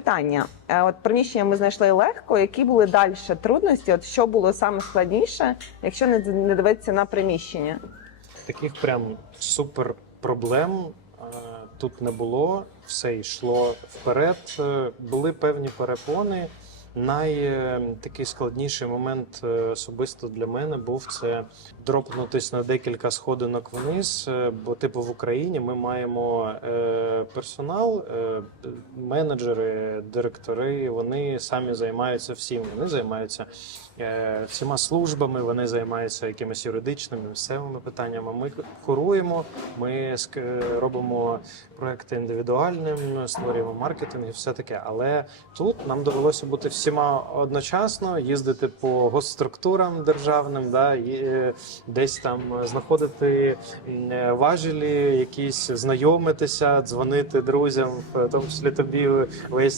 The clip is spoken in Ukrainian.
питання. Е, От приміщення ми знайшли легко. Які були далі трудності? От що було саме складніше, якщо не, не дивитися на приміщення? Таких прям супер проблем е, тут не було. Все йшло вперед. Е, Були певні перепони. Най е, складніший момент е, особисто для мене був це дропнутись на декілька сходинок вниз. е, Бо, типу, в Україні ми маємо персонал, менеджери, директори. Вони самі займаються всім. Вони займаються всіма службами, вони займаються якимись юридичними місцевими питаннями. Ми куруємо, ми робимо проекти індивідуальним, створюємо маркетинг і все таке. Але тут нам довелося бути всіма одночасно, їздити по госструктурам державним, да, і, е, десь там знаходити е, важелі, якісь знайомитися, дзвонити друзям, в тому числі тобі виясняти,